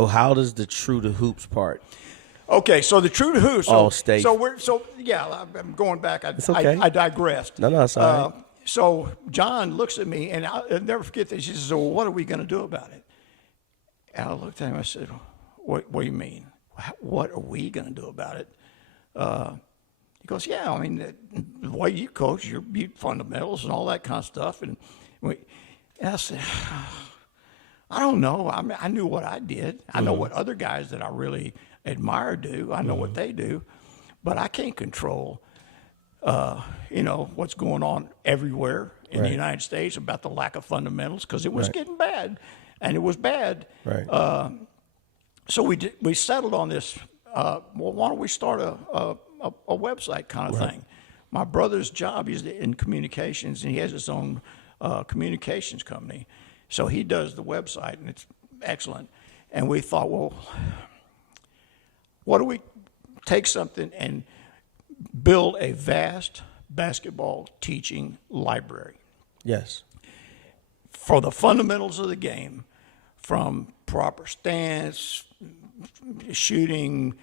So how does the true to hoops part? Okay, so the true to hoops. All state. I'm going back. It's okay. I digressed. No, it's all right. So John looks at me, and I'll never forget this. He says, "Well, what are we going to do about it?" And I looked at him. I said, "What do you mean? What are we going to do about it?" He goes, "Yeah, I mean, the way you coach, you fundamentals and all that kind of stuff." And I said, "I don't know. I mean, I knew what I did. I know what other guys that I really admire do. I know what they do, but I can't control." What's going on everywhere in the United States about the lack of fundamentals, because it was getting bad, and it was bad. Right. So we settled on this. Well, why don't we start a website kind of thing? My brother's job is in communications, and he has his own communications company. So he does the website, and it's excellent. And we thought, well, what do we take something and build a vast basketball teaching library? Yes. For the fundamentals of the game, from proper stance, shooting,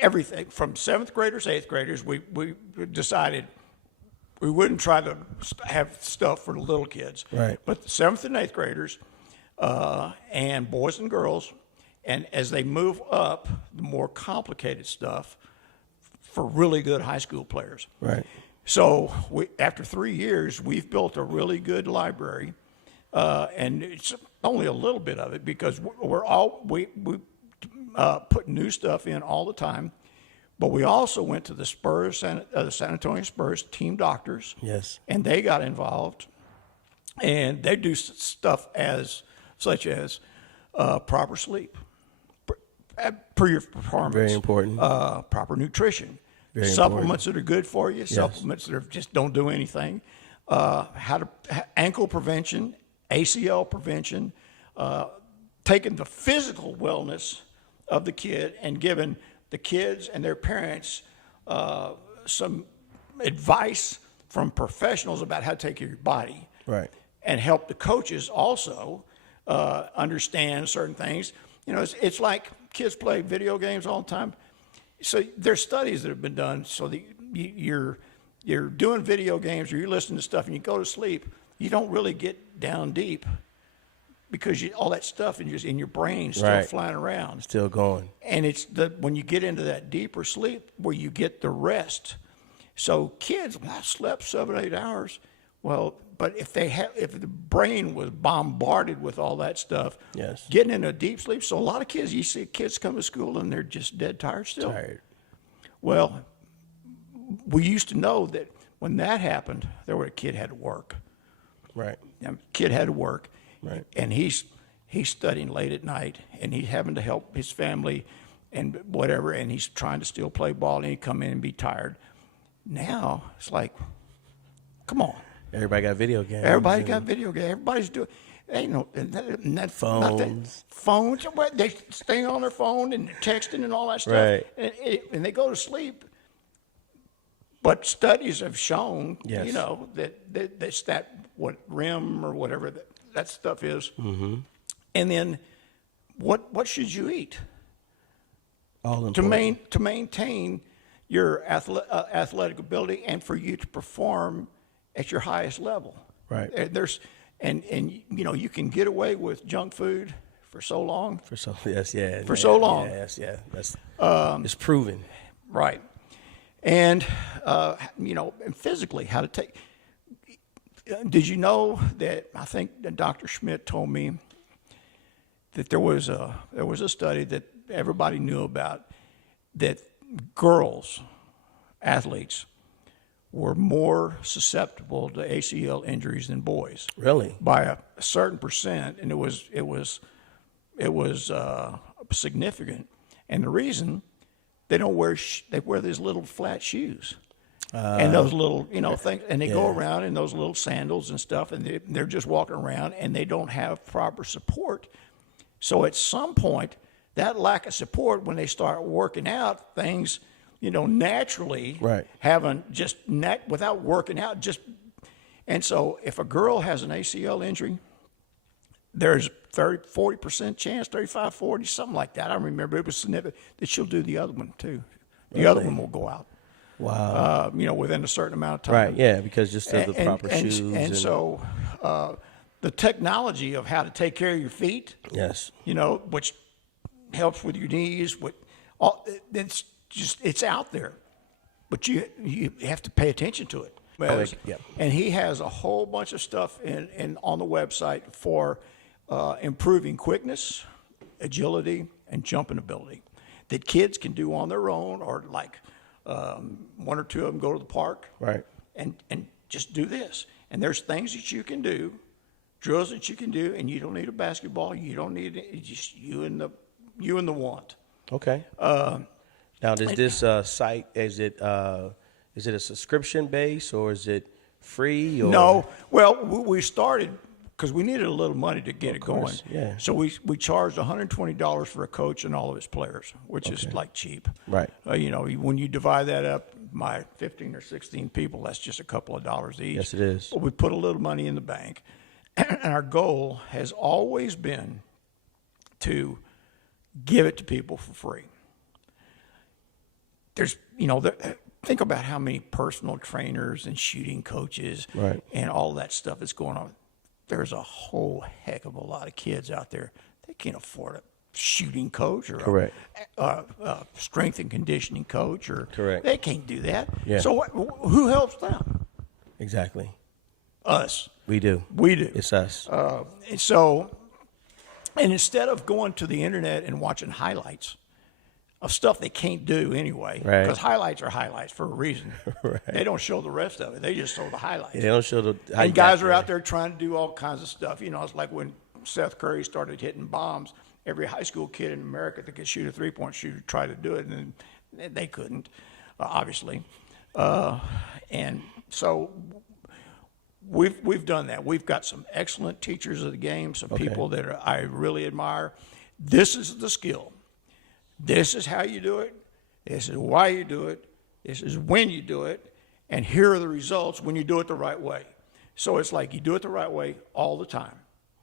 everything. From 7th graders, 8th graders, we decided we wouldn't try to have stuff for the little kids. Right. But the 7th and 8th graders, and boys and girls, and as they move up, the more complicated stuff for really good high school players. Right. So after 3 years, we've built a really good library, and it's only a little bit of it because we put new stuff in all the time. But we also went to the the San Antonio Spurs team doctors. Yes. And they got involved, and they do stuff such as proper sleep, per your performance. Very important. Proper nutrition. Very Supplements that are good for you, supplements that just don't do anything, ankle prevention, ACL prevention, taking the physical wellness of the kid and giving the kids and their parents some advice from professionals about how to take care of your body. Right. And help the coaches also understand certain things. It's like kids play video games all the time. So there's studies that have been done so that you're doing video games or you're listening to stuff and you go to sleep, you don't really get down deep because all that stuff in your brain still flying around. Still going. And it's when you get into that deeper sleep where you get the rest. So kids, I slept 7-8 hours. Well, but if the brain was bombarded with all that stuff, yes, getting into a deep sleep. So a lot of kids, you see kids come to school and they're just dead tired still. Tired. Well, we used to know that when that happened, a kid had to work. Right. Kid had to work. Right. And he's studying late at night, and he's having to help his family and whatever, and he's trying to still play ball, and he'd come in and be tired. Now it's like, come on. Everybody got video games. Everybody got video games. Everybody's doing. Ain't no phones. Phones. They stay on their phone and texting and all that stuff. Right. And they go to sleep. But studies have shown, yes, that's what REM or whatever that stuff is. Mm-hmm. And then, what should you eat? All important. To maintain your athletic ability and for you to perform at your highest level. Right. You can get away with junk food for so long. So long. Yes. That's it's proven. Right. And and physically how to take. Did you know that I think that Dr. Schmidt told me that there was a study that everybody knew about that girls, athletes, were more susceptible to ACL injuries than boys. Really? By a certain percent, and it was significant. And the reason they wear these little flat shoes. And those little, things, and they go around in those little sandals and stuff, and they're just walking around, and they don't have proper support. So at some point, that lack of support, when they start working out, things, naturally without working out, and so if a girl has an ACL injury, there's 40% chance, 35, 40, something like that. I don't remember. It was significant that she'll do the other one too. The other one will go out. Wow. Within a certain amount of time. Right. Yeah, because just of the proper shoes. And so the technology of how to take care of your feet. Yes. Which helps with your knees. It's out there, but you have to pay attention to it. Yeah. And he has a whole bunch of stuff on the website for improving quickness, agility, and jumping ability that kids can do on their own, or like one or two of them go to the park, right, and just do this. And there's things that you can do, drills that you can do, and you don't need a basketball. You don't need it. It's just you and the want. Okay. Now, does this site, is it a subscription base, or is it free? Or? No. Well, we started because we needed a little money to get it going. Yeah. So we charged $120 for a coach and all of his players, which is like cheap. Right. When you divide that up by 15 or 16 people, that's just a couple of dollars each. Yes, it is. But we put a little money in the bank, and our goal has always been to give it to people for free. There's, think about how many personal trainers and shooting coaches and all that stuff is going on. There's a whole heck of a lot of kids out there. They can't afford a shooting coach or a strength and conditioning coach, or they can't do that. Yeah. So who helps them? Exactly. Us. We do. It's us. And instead of going to the internet and watching highlights of stuff they can't do anyway, because highlights are highlights for a reason. They don't show the rest of it. They just show the highlights. They don't show the. And guys are out there trying to do all kinds of stuff. It's like when Seth Curry started hitting bombs. Every high school kid in America that could shoot a three-point shooter tried to do it, and they couldn't, obviously. And so we've done that. We've got some excellent teachers of the game, some people that I really admire. This is the skill. This is how you do it. This is why you do it. This is when you do it. And here are the results when you do it the right way. So it's like you do it the right way all the time.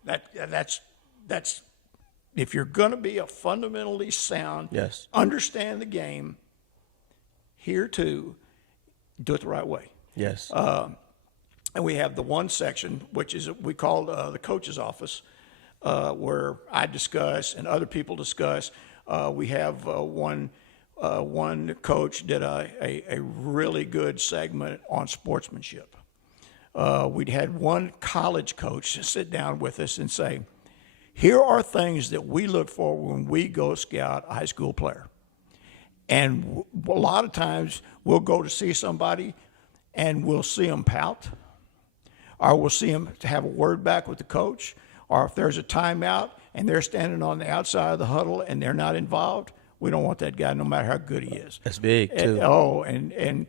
That's if you're going to be a fundamentally sound, understand the game, here too, do it the right way. Yes. And we have the one section, which is we call the coach's office, where I discuss and other people discuss. We have one coach did a really good segment on sportsmanship. We'd had one college coach sit down with us and say, here are things that we look for when we go scout a high school player. And a lot of times we'll go to see somebody and we'll see them pout, or we'll see them to have a word back with the coach, or if there's a timeout and they're standing on the outside of the huddle and they're not involved, we don't want that guy no matter how good he is. That's big too. And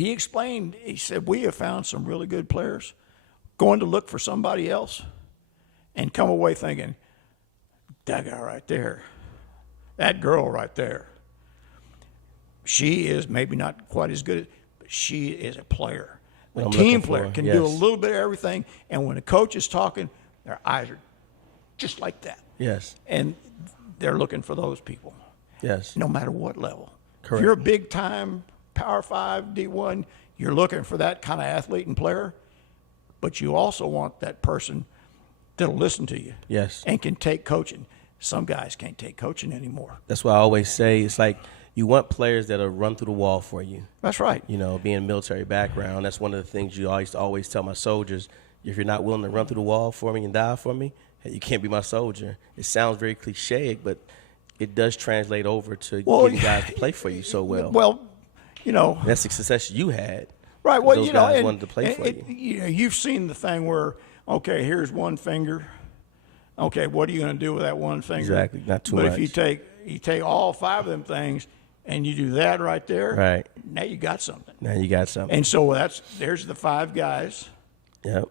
he explained, he said, we have found some really good players going to look for somebody else and come away thinking, that guy right there, that girl right there, she is maybe not quite as good, but she is a player. A team player can do a little bit of everything, and when a coach is talking, their eyes are just like that. Yes. And they're looking for those people. Yes. No matter what level. Correct. If you're a big-time Power 5, D1, you're looking for that kind of athlete and player, but you also want that person that'll listen to you. Yes. And can take coaching. Some guys can't take coaching anymore. That's why I always say it's like you want players that'll run through the wall for you. That's right. Being a military background, that's one of the things you always tell my soldiers. If you're not willing to run through the wall for me and die for me, hey, you can't be my soldier. It sounds very cliche, but it does translate over to getting guys to play for you so well. Well, that's the success you had. Right. Well, those guys wanted to play for you. You've seen the thing where, okay, here's one finger. Okay, what are you going to do with that one finger? Exactly. Not too much. But if you take all five of them things and you do that right there, right, now you got something. And so there's the five guys. Yep.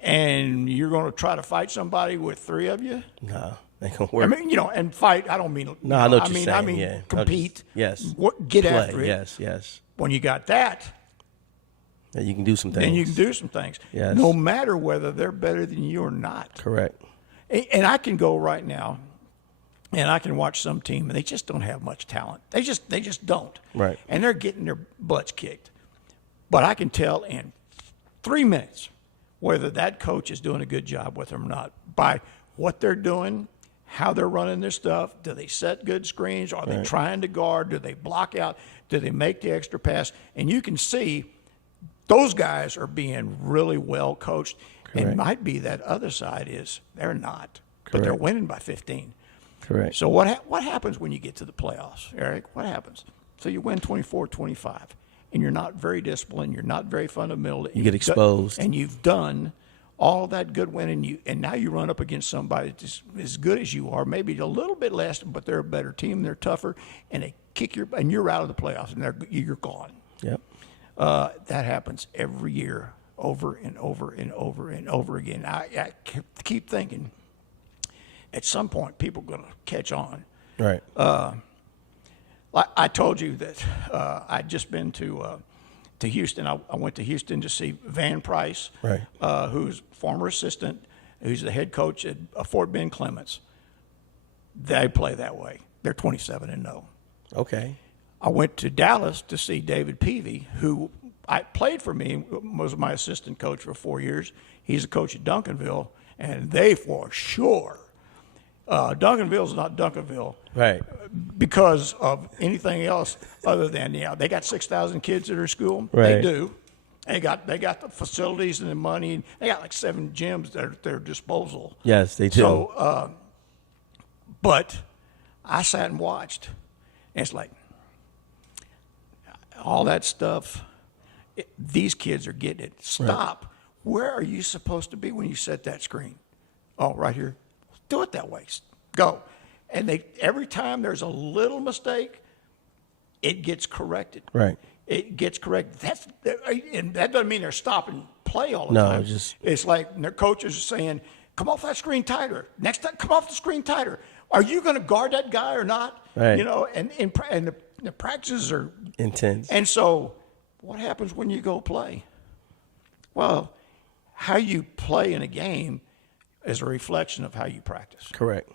And you're going to try to fight somebody with three of you? No, ain't going to work. I mean, and fight, I don't mean, no, I know what you're saying. I mean, yeah. compete. Yes. Get after it. Yes. When you got that, Yeah, you can do some things. Then you can do some things. Yes. No matter whether they're better than you or not. Correct. And I can go right now, and I can watch some team, and they just don't have much talent. They just don't. Right. And they're getting their butts kicked. But I can tell in 3 minutes whether that coach is doing a good job with them or not by what they're doing, how they're running their stuff. Do they set good screens? Are they trying to guard? Do they block out? Do they make the extra pass? And you can see those guys are being really well coached. Correct. It might be that other side is they're not, but they're winning by 15. Correct. So what happens when you get to the playoffs, Eric? What happens? So you win 24-25, and you're not very disciplined. You're not very fundamental. You get exposed. And you've done all that good winning, and now you run up against somebody that's as good as you are, maybe a little bit less, but they're a better team. They're tougher, and they kick and you're out of the playoffs, and you're gone. Yep. That happens every year, over and over and over and over again. I keep thinking, at some point, people are going to catch on. Right. I told you that I'd just been to Houston. I went to Houston to see Van Price, Right. Who's former assistant, who's the head coach at Fort Bend Clements. They play that way. They're 27-0. Okay. I went to Dallas to see David Peavy, who I played for me, was my assistant coach for 4 years. He's a coach at Duncanville, and they for sure. Duncanville's not Duncanville, Right. because of anything else other than they got 6,000 kids at their school. Right. They do. They got the facilities and the money. They got like 7 gyms at their disposal. Yes, they do. So, but I sat and watched, and it's like all that stuff. These kids are getting it. Stop. Right. Where are you supposed to be when you set that screen? Oh, right here. Do it that way. Go. And every time there's a little mistake, it gets corrected. Right. It gets corrected. And that doesn't mean they're stopping play all the No, time. just it's like their coaches are saying, "Come off that screen tighter. Next time, come off the screen tighter. Are you going to guard that guy or not?" Right. You know, and the practices are intense. And so, what happens when you go play? Well, how you play in a game is a reflection of how you practice. Correct.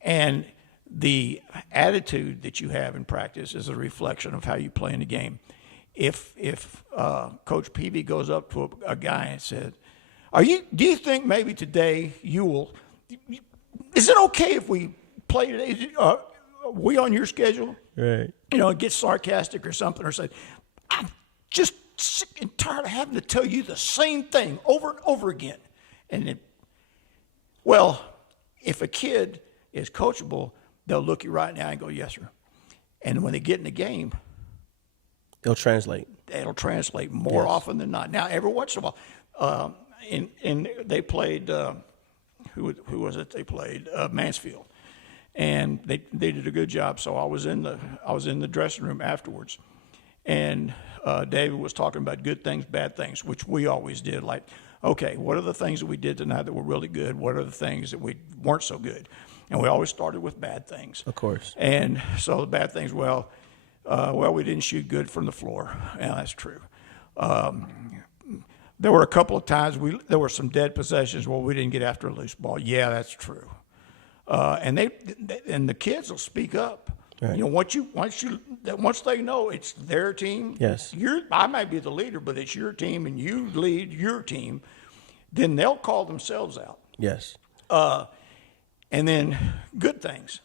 And the attitude that you have in practice is a reflection of how you play in the game. If Coach Peavy goes up to a guy and says, do you think maybe today is it okay if we play today? Are we on your schedule? Right. You know, it gets sarcastic or something, or say, "I'm just sick and tired of having to tell you the same thing over and over again." And if a kid is coachable, they'll look you right in the eye and go, "Yes, sir." And when they get in the game, it'll translate. It'll translate more often than not. Now, every once in a while, and they played, who was it? They played Mansfield, and they did a good job. So I was in the dressing room afterwards, and David was talking about good things, bad things, which we always did. Like, okay, what are the things that we did tonight that were really good? What are the things that we weren't so good? And we always started with bad things. Of course. And so the bad things, we didn't shoot good from the floor. Yeah, that's true. There were a couple of times there were some dead possessions where we didn't get after a loose ball. Yeah, that's true. And the kids will speak up. Right. You know, once they know it's their team. Yes. I might be the leader, but it's your team, and you lead your team. Then they'll call themselves out. Yes. And then good things.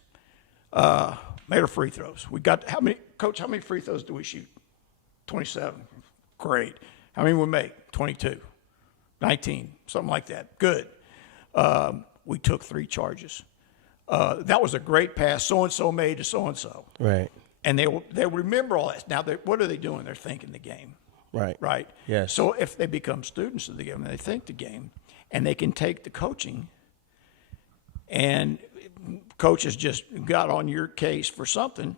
Made our free throws. We got Coach? How many free throws do we shoot? 27. Great. How many we make? 22, 19, something like that. Good. We took 3 charges. That was a great pass. So and so made to so and so. Right. And they remember all that. Now, what are they doing? They're thinking the game. Right. Right. Yes. So if they become students of the game and they think the game, and they can take the coaching, and coach has just got on your case for something,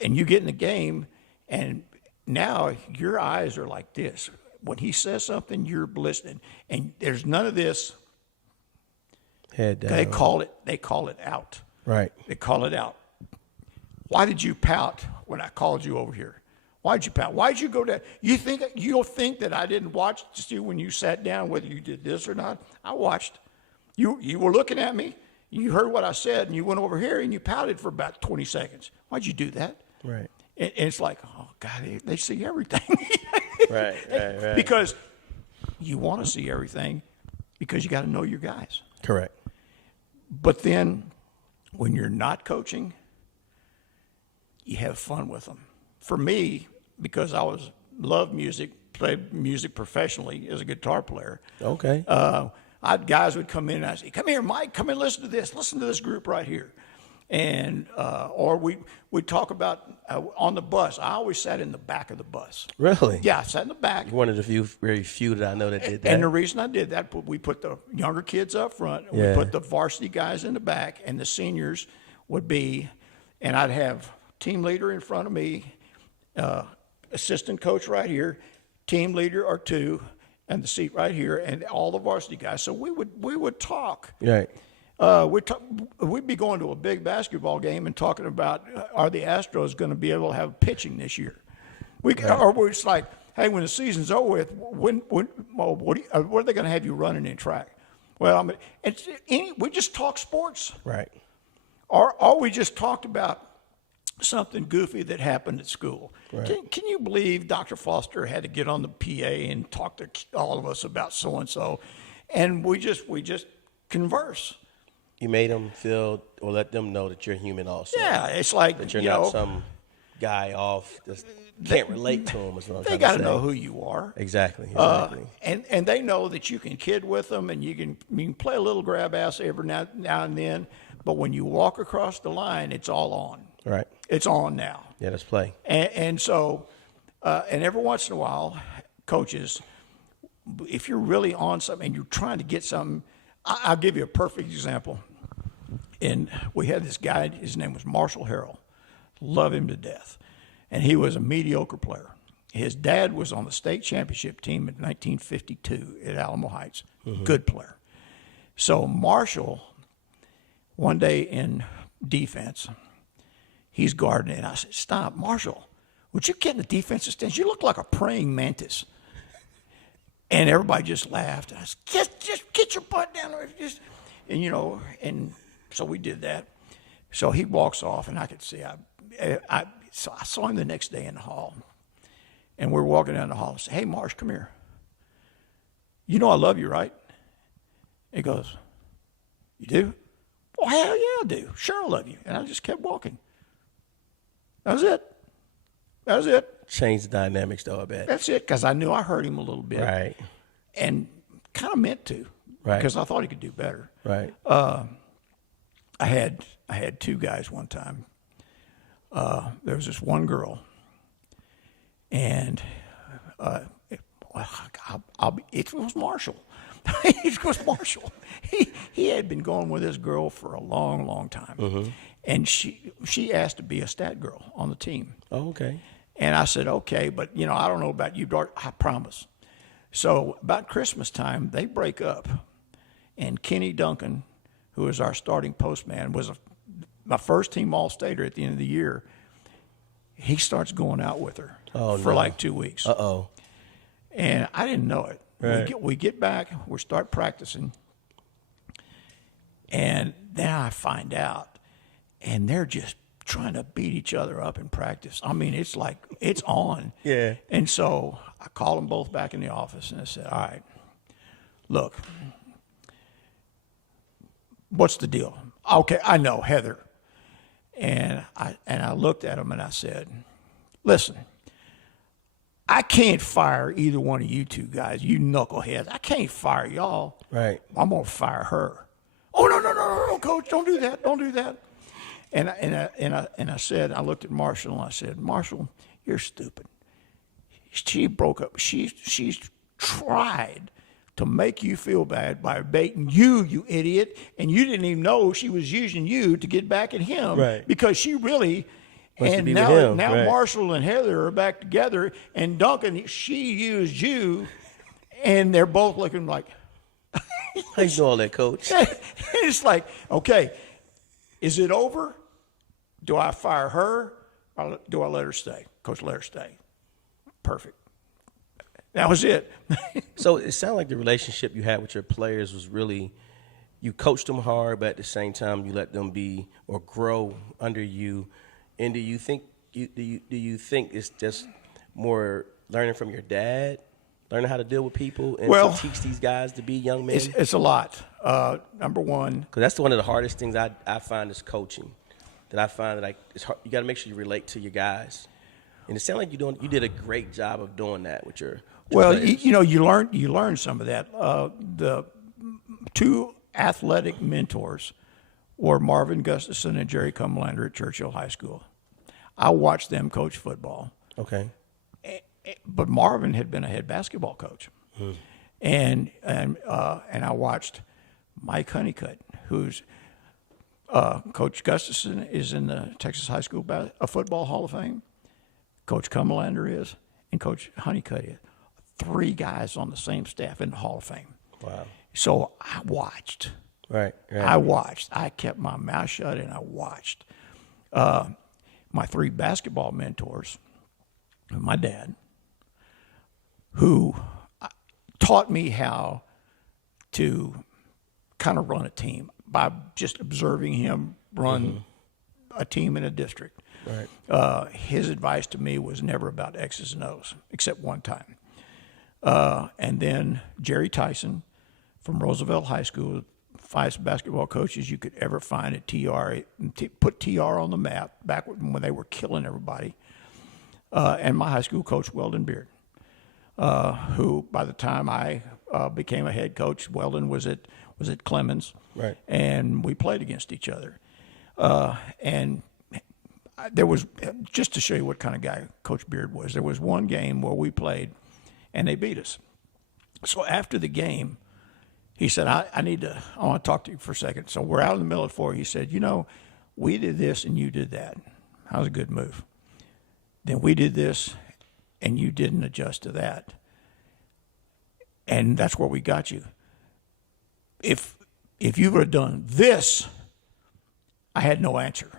and you get in the game, and now your eyes are like this. When he says something, you're listening, and there's none of this. Head down. They call it out. Right. They call it out. Why did you pout when I called you over here? Why'd you pound? Why'd you go down? You'll think that I didn't watch to see when you sat down whether you did this or not. I watched. You were looking at me. You heard what I said, and you went over here and you pouted for about 20 seconds. Why'd you do that? Right. And it's like, oh God, they see everything. Right. Because you want to see everything, because you got to know your guys. Correct. But then, when you're not coaching, you have fun with them. For me, because I loved music, played music professionally as a guitar player. Okay. Guys would come in and I'd say, "Come here, Mike. Come and listen to this. Listen to this group right here." And or we'd talk about on the bus. I always sat in the back of the bus. Really? Yeah, I sat in the back. You're one of the very few that I know that did that. And the reason I did that, we put the younger kids up front, and we put the varsity guys in the back, and the seniors would be, and I'd have team leader in front of me, assistant coach right here, team leader or two, and the seat right here, and all the varsity guys. So we would talk. Right. We'd be going to a big basketball game and talking about, are the Astros going to be able to have pitching this year? Or we're just like, hey, when the season's over with, what are they going to have you running in track? Well, we just talk sports. Right. Or we just talked about something goofy that happened at school. Right. Can you believe Dr. Foster had to get on the PA and talk to all of us about so-and-so? And we just converse. You made them feel or let them know that you're human also. Yeah, it's like, that you're not some guy off that can't relate to them. They got to know who you are. Exactly. And they know that you can kid with them and you can play a little grab ass every now and then. But when you walk across the line, it's all on. Right. It's on now. Yeah, let's play. And so, and every once in a while, coaches, if you're really on something and you're trying to get something, I'll give you a perfect example. And we had this guy, his name was Marshall Harrell. Love him to death. And he was a mediocre player. His dad was on the state championship team in 1952 at Alamo Heights. Mm-hmm. Good player. So Marshall, one day in defense, he's guarding it. And I said, "Stop, Marshall. Would you get in the defensive stance? You look like a praying mantis." And everybody just laughed. And I said, just get your butt down there. And so we did that. So he walks off, and I could see. So I saw him the next day in the hall. And we're walking down the hall. I said, "Hey, Marsh, come here. You know I love you, right?" He goes, "You do?" "Well, hell yeah, I do. Sure I love you." And I just kept walking. That was it. Change the dynamics, though, I bet. That's it, because I knew I hurt him a little bit. Right. And kind of meant to. Right. Because I thought he could do better. Right. I had two guys one time. There was this one girl, and it was Marshall. It was Marshall. He had been going with this girl for a long, long time. Mm-hmm. And she asked to be a stat girl on the team. Oh, okay. And I said, "Okay, but, I don't know about you, Dart. I promise." So about Christmas time, they break up. And Kenny Duncan, who was our starting postman, was my first team All-Stater at the end of the year. He starts going out with her for like 2 weeks. Uh-oh. And I didn't know it. Right. We get back, we start practicing. And then I find out, and they're just trying to beat each other up in practice. I mean, it's like, it's on. Yeah. And so I called them both back in the office, and I said, "All right, look, what's the deal?" "Okay, I know, Heather." And I looked at them and I said, "Listen, I can't fire either one of you two guys, you knuckleheads. I can't fire y'all. Right. I'm going to fire her." "Oh, no, Coach, don't do that. Don't do that." And I said, I looked at Marshall and I said, "Marshall, you're stupid. She broke up. She's tried to make you feel bad by baiting you idiot, and you didn't even know she was using you to get back at him." Right. Because she really, Wants to and be now, with him. now Right. Marshall and Heather are back together, and Duncan, she used you, and they're both looking like, How you do all that, Coach? it's like, okay, is it over? Do I fire her or do I let her stay? Coach, let her stay. perfect. That was it. So it sounded like the relationship you had with your players was really, you coached them hard, but at the same time you let them be or grow under you. And do you think it's just more learning from your dad, learning how to deal with people, and to teach these guys to be young men? It's a lot. Number one, because that's one of the hardest things I find is coaching. That I find that like it's hard, you got to make sure you relate to your guys, and it sounds like you did a great job of doing that with your. You learn some of that. The two athletic mentors were Marvin Gustafson and Jerry Cumlander at Churchill High School. I watched them coach football. Okay. But Marvin had been a head basketball coach, and I watched Mike Honeycutt, who's Coach Gustafson is in the Texas High School Football Hall of Fame. Coach Cumlander is, and Coach Honeycutt is. 3 guys on the same staff in the Hall of Fame. Wow. So I watched. Right. I watched. I kept my mouth shut and I watched. My 3 basketball mentors, my dad, who taught me how to kind of run a team by just observing him run a team in a district. Right. His advice to me was never about X's and O's, except one time. And then Jerry Tyson from Roosevelt High School, 5 basketball coaches you could ever find at TR, put TR on the map back when they were killing everybody. And my high school coach, Weldon Beard, who by the time I became a head coach, Weldon was at Clemens, right? And we played against each other. And there was, just to show you what kind of guy Coach Beard was, there was one game where we played, and they beat us. So after the game, he said, I want to talk to you for a second. So we're out in the middle of the floor. He said, we did this and you did that. That was a good move. Then we did this and you didn't adjust to that. And that's where we got you. If you would have done this, I had no answer.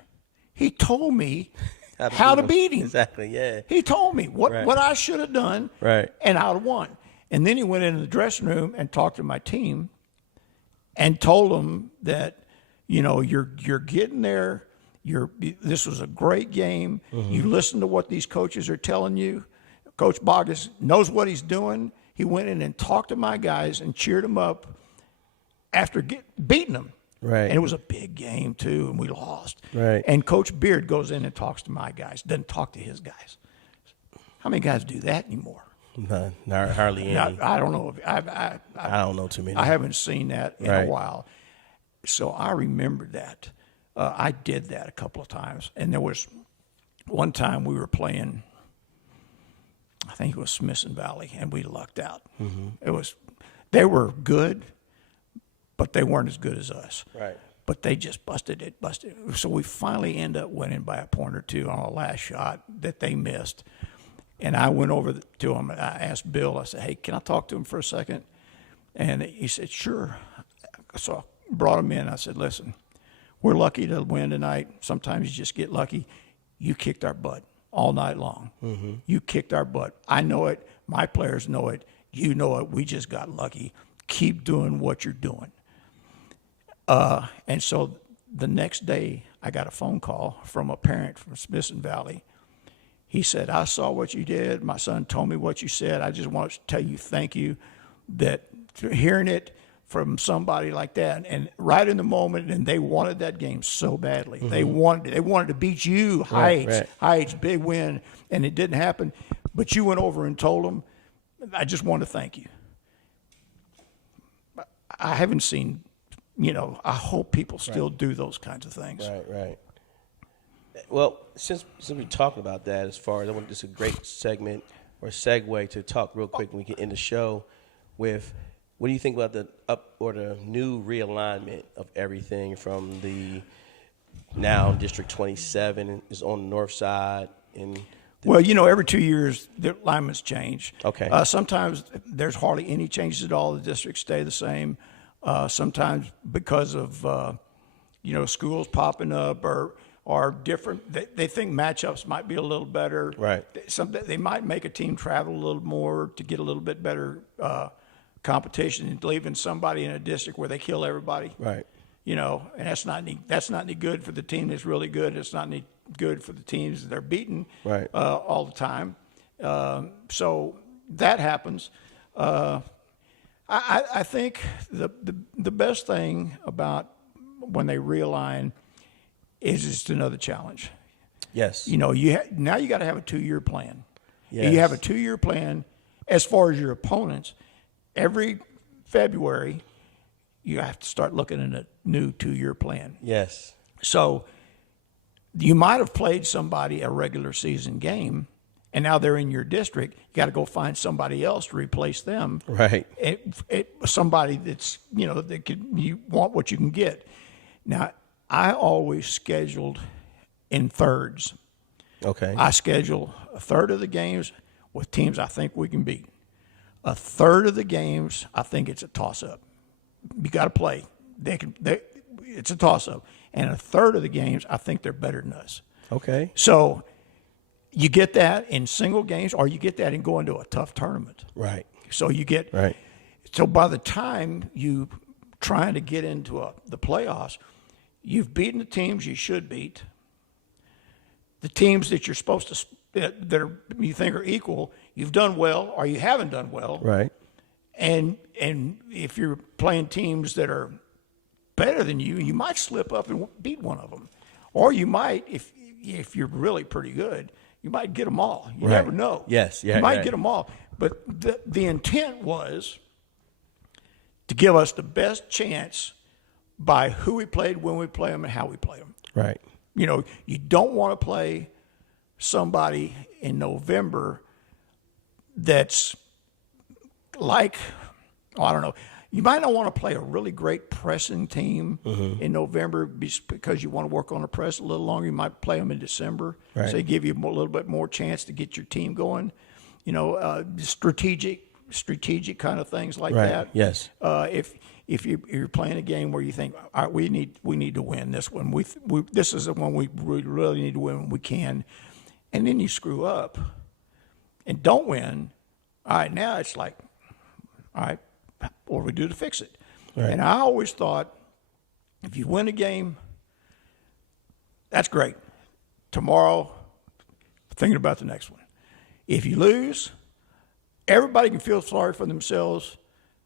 He told me how to beat him. Exactly, yeah. He told me what I should have done, right, and I would have won. And then he went into the dressing room and talked to my team and told them that, you're getting there. This was a great game. You listen to what these coaches are telling you. Coach Boggess knows what he's doing. He went in and talked to my guys and cheered them up after beating them. Right. And it was a big game, too, and we lost. Right. And Coach Beard goes in and talks to my guys, doesn't talk to his guys. How many guys do that anymore? None, hardly any. I don't know. I don't know too many. I haven't seen that in a while. So I remember that. I did that a couple of times. And there was one time we were playing, I think it was Smithson Valley, and we lucked out. They were good, but they weren't as good as us. Right. But they just busted it. So we finally end up winning by a point or 2 on a last shot that they missed. And I went over to him and I asked Bill, I said, hey, can I talk to him for a second? And he said, sure. So I brought him in. I said, listen, we're lucky to win tonight. Sometimes you just get lucky. You kicked our butt all night long. You kicked our butt. I know it. My players know it. You know it. We just got lucky. Keep doing what you're doing. And so the next day, I got a phone call from a parent from Smithson Valley. He said, I saw what you did. My son told me what you said. I just want to tell you thank you, that hearing it from somebody like that, and right in the moment, and they wanted that game so badly. They wanted to beat you, Heights, big win, and it didn't happen. But you went over and told them, I just want to thank you. I haven't seen, I hope people still do those kinds of things. Right. Well, since we're talking about that, as far as this is a great segment or segue to talk real quick when we get in the show with what do you think about the new realignment of everything from the now District 27 is on the north side and well, every 2 years the alignments change. Okay. Sometimes there's hardly any changes at all. The districts stay the same. Sometimes because of schools popping up or are different. They think matchups might be a little better. Right. They might make a team travel a little more to get a little bit better competition and leaving somebody in a district where they kill everybody. Right. You know, and that's not any good for the team that's really good. It's not any good for the teams that they're beating Right. all the time. So that happens. I think the best thing about when they realign is just another challenge. Yes. You know, now you got to have a 2-year plan. Yes. You have a 2-year plan as far as your opponents. Every February, you have to start looking at a new 2-year plan. Yes. So you might have played somebody a regular season game, and now they're in your district. You got to go find somebody else to replace them. Right. Somebody that's, you know, you want what you can get. Now, I always scheduled in thirds. Okay. I schedule a third of the games with teams I think we can beat. A third of the games, I think it's a toss-up. You got to play. It's a toss-up. And a third of the games, I think they're better than us. Okay. So you get that in single games, or you get that in going to a tough tournament. Right. So you get Right. So by the time you trying to get into the playoffs, you've beaten the teams you should beat. The teams that you're supposed to you think are equal, you've done well or you haven't done well. Right. And if you're playing teams that are better than you, you might slip up and beat one of them, or you might, if you're really pretty good, you might get them all. You never know. Yes, yeah, you might right. get them all. But the intent was to give us the best chance by who we played, when we play them, and how we play them. Right. You know, you don't want to play somebody in November that's like, I don't know. You might not want to play a really great pressing team in November because you want to work on the press a little longer. You might play them in December. Right. So they give you a little bit more chance to get your team going. You know, strategic kind of things like Right. that. Yes. If you're playing a game where you think, all right, we need to win this one. This is the one we really need to win when we can, and then you screw up and don't win. All right, now it's like, all right, what do we do to fix it? Right. And I always thought, if you win a game, that's great. Tomorrow, thinking about the next one. If you lose, everybody can feel sorry for themselves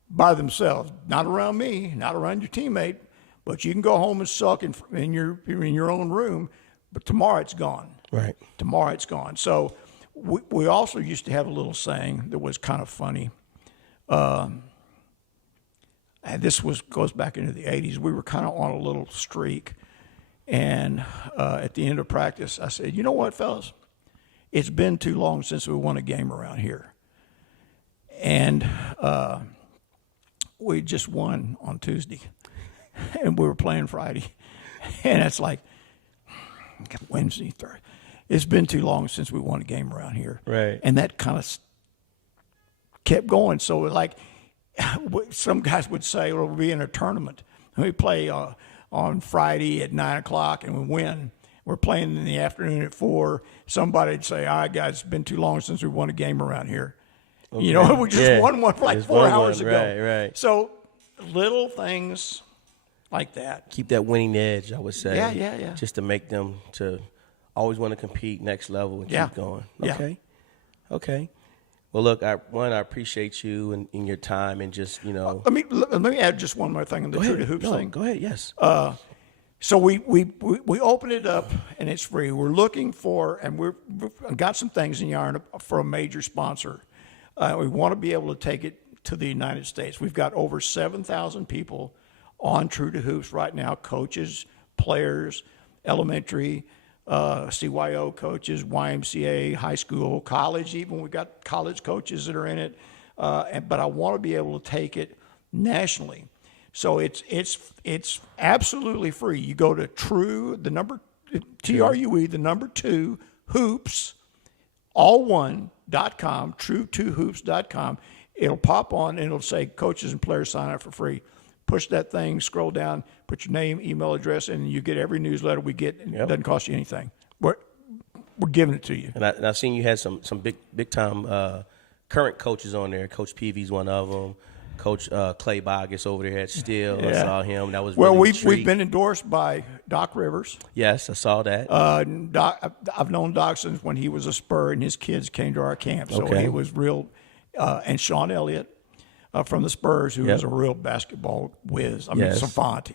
by themselves, not around me, not around your teammate, but you can go home and suck in your own room, but tomorrow it's gone. Right. Tomorrow it's gone. So we also used to have a little saying that was kind of funny. And this goes back into the 80s. We were kind of on a little streak. And at the end of practice, I said, you know what, fellas? It's been too long since we won a game around here. And we just won on Tuesday. And we were playing Friday. And it's like Wednesday, Thursday. It's been too long since we won a game around here. Right. And that kind of kept going. So, like, some guys would say, well, we'll be in a tournament. We play on Friday at 9 o'clock and we win. We're playing in the afternoon at 4. Somebody would say, all right, guys, it's been too long since we won a game around here. Okay. You know, we just won one like 4 hours ago. Right. So little things like that. Keep that winning edge, I would say. Yeah. Just to make them to always want to compete next level and keep going. Okay. Well, look, I appreciate you and your time and just, you know. Let me add just one more thing on the True to Hoops thing. Go ahead, yes. So we open it up and it's free. We're looking for, and we've got some things in yarn for a major sponsor. We want to be able to take it to the United States. We've got over 7,000 people on True to Hoops right now, coaches, players, elementary, CYO coaches, YMCA, high school, college even. We've got college coaches that are in it. But I want to be able to take it nationally. So it's absolutely free. You go to TRUE, the number, TRUE, the number 2, hoops, all one.com, true2hoops.com. It'll pop on and it'll say coaches and players sign up for free. push that thing, scroll down, put your name, email address, and you get every newsletter we get. And it doesn't cost you anything. We're giving it to you. And I've seen you had some big time current coaches on there. Coach Peavy's one of them. Coach Clay Boggess over there at Steele. I saw him. That was well. Really We've been endorsed by Doc Rivers. Yes, I saw that. Doc, I've known Doc since when he was a Spur, and his kids came to our camp, so he was real. And Sean Elliott from the Spurs, who is a real basketball whiz. I mean, savant.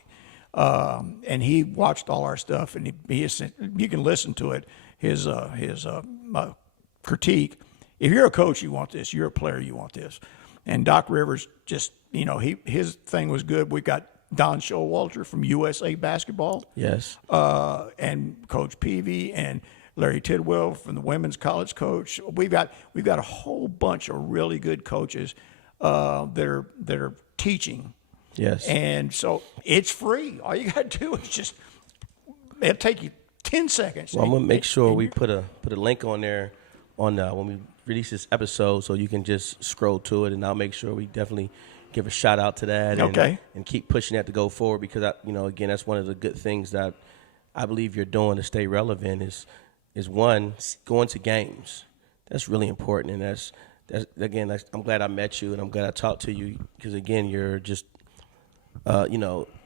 And he watched all our stuff, and you can listen to it. His critique. If you're a coach, you want this. You're a player, you want this. And Doc Rivers just, his thing was good. We got Don Showalter from USA Basketball. Yes. And Coach Peavy and Larry Tidwell from the women's college coach. We've got a whole bunch of really good coaches that are teaching. Yes. And so it's free. All you got to do is it'll take you 10 seconds. Well, I'm gonna make sure we put a link on there on when we release this episode, so you can just scroll to it, and I'll make sure we definitely give a shout out to that. And keep pushing that to go forward, because again, that's one of the good things that I believe you're doing to stay relevant is one, going to games. That's really important, and that's again, I'm glad I met you, and I'm glad I talked to you, because again, you're just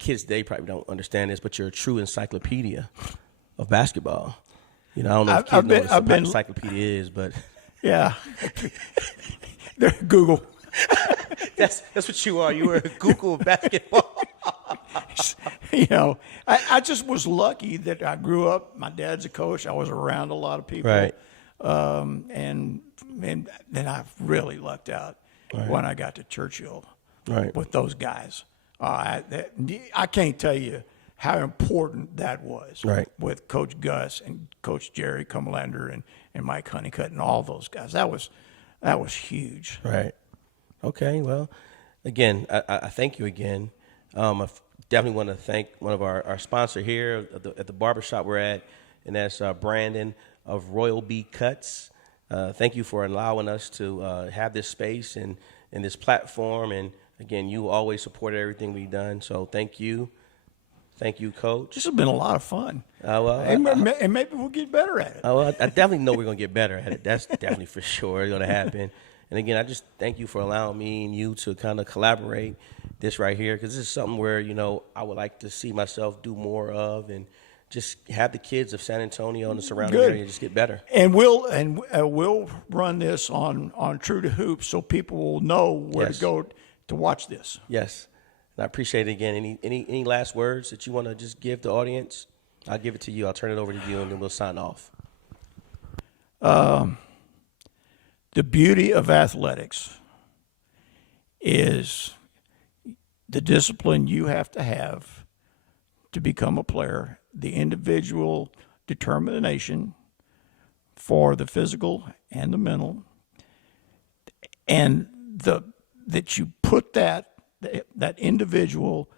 kids today probably don't understand this, but you're a true encyclopedia of basketball. I don't know if kids know what an encyclopedia is, but yeah, Google. That's what you are. You were a Google of basketball. I just was lucky that I grew up. My dad's a coach. I was around a lot of people, right? And then I really lucked out when I got to Churchill, with those guys. I can't tell you how important that was, with Coach Gus and Coach Jerry Cumlander and Mike Honeycutt and all those guys. That was huge. Right. Okay. Well, again, I thank you again. I definitely want to thank one of our sponsor here at the barbershop we're at, and that's Brandon of Royal B Cuts. Thank you for allowing us to have this space and this platform. And again, you always supported everything we've done. So thank you. Thank you, Coach. This has been a lot of fun. And maybe we'll get better at it. I definitely know we're going to get better at it. That's definitely for sure going to happen. And again, I just thank you for allowing me and you to kind of collaborate this right here, because this is something where, I would like to see myself do more of, and just have the kids of San Antonio and the surrounding area just get better. And we'll run this on True to Hoops, so people will know where to go to watch this. Yes. And I appreciate it again. Any last words that you want to just give the audience? I'll give it to you. I'll turn it over to you, and then we'll sign off. The beauty of athletics is the discipline you have to become a player, the individual determination for the physical and the mental, and that you put that individual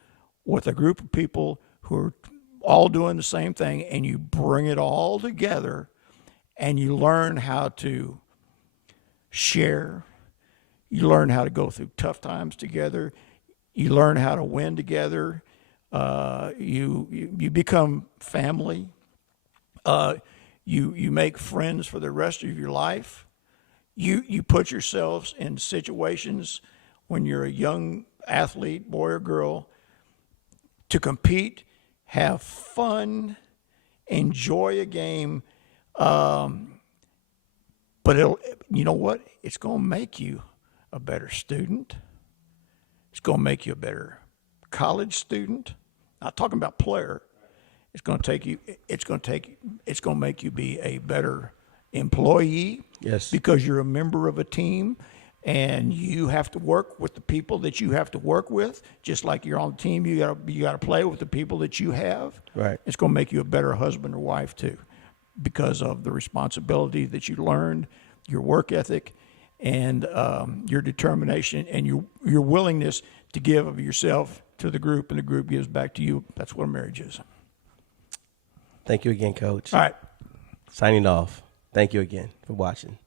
with a group of people who are all doing the same thing, and you bring it all together, and you learn how to share. You learn how to go through tough times together. You learn how to win together. You become family. You make friends for the rest of your life. You put yourselves in situations when you're a young athlete, boy or girl, to compete, have fun, enjoy a game. But you know what? It's going to make you a better student. It's going to make you a better college student. Not talking about player. It's going to make you be a better employee. Yes. Because you're a member of a team, and you have to work with the people that you have to work with. Just like you're on the team, you got to play with the people that you have. Right. It's going to make you a better husband or wife too, because of the responsibility that you learned, your work ethic, and your determination, and your willingness to give of yourself to the group, and the group gives back to you. That's what a marriage is. Thank you again, Coach. All right. Signing off. Thank you again for watching.